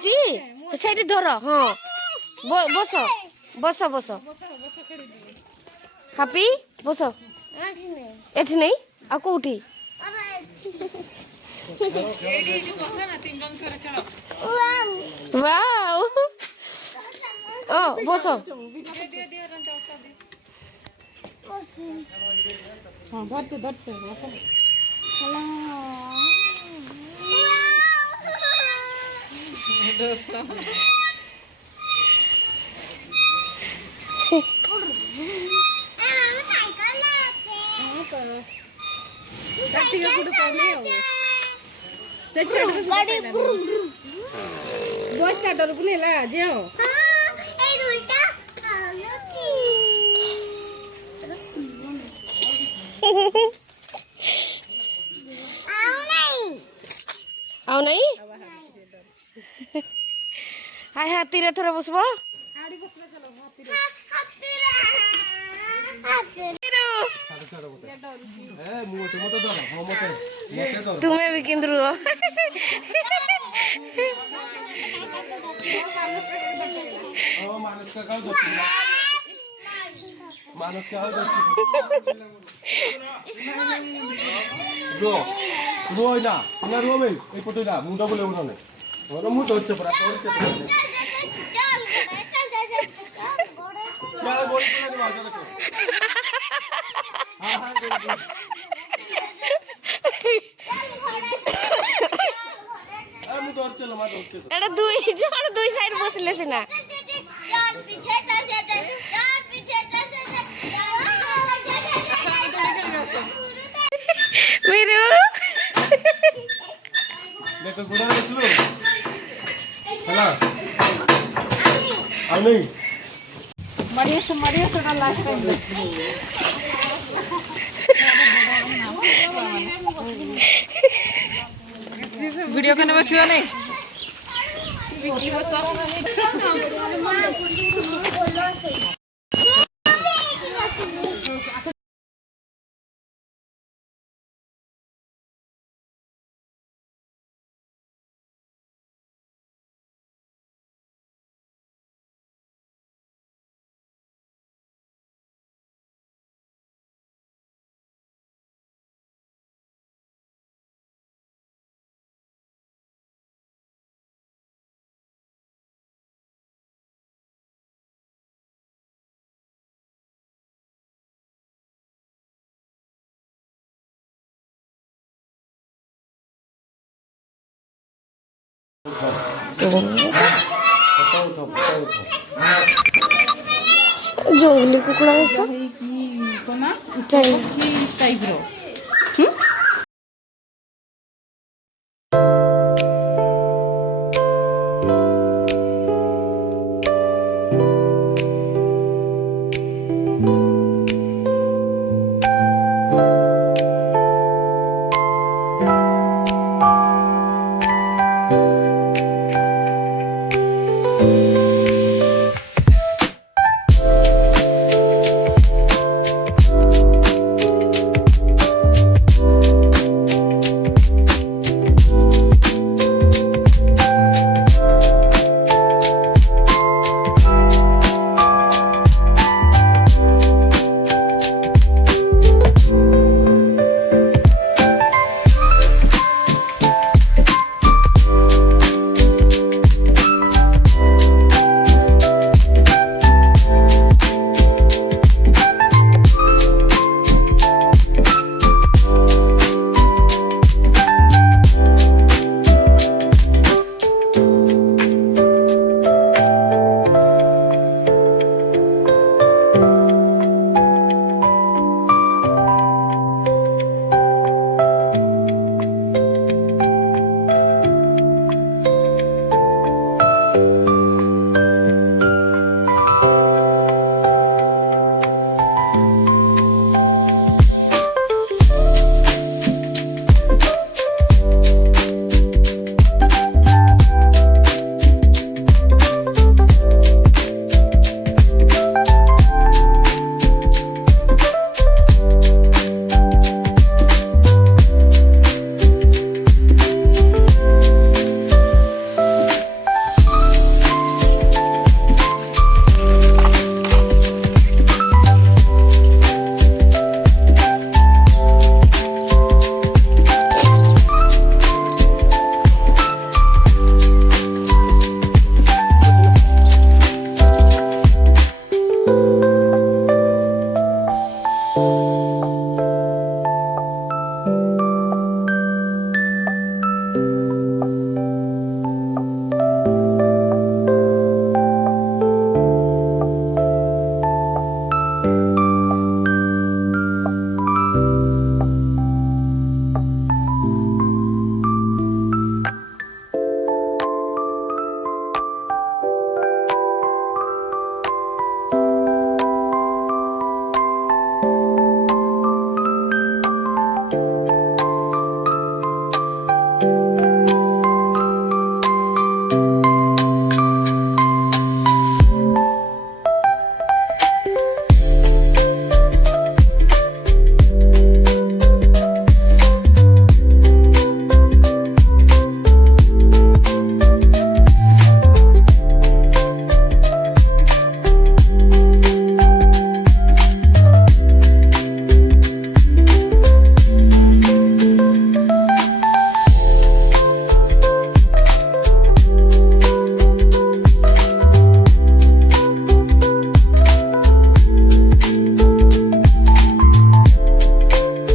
ହେଇଛି ସେଇଠି ଧର ହଁ ବସ ବସ ବସ ହାପି ବସ ଏଠି ନେଇ ଆଉ କୋଉଠି वाओ ओ बसो हां धरते आओ नहीं हाय हाथी रे थोड़ा बसबो तुम्हें भी किंद्रु मानस क्या रो रो ना ना रो भाई এই পটো না মুন্ডা বলে উঠানে ওর মুন্ড হচ্ছে পুরা তোরছে চল চল গোল করে মারতে দেখো हां हां আমি তোর চলো মা ধরছে এটা দুই জন দুই সাইড বসলে সিনা চল পিছে চল পিছে চল मेरे देखो गुड़ा देखलो हला आ नहीं मरिया से का लास्ट टाइम वीडियो करने बचियो नहीं जंगली कुकुड़ा टाइप रो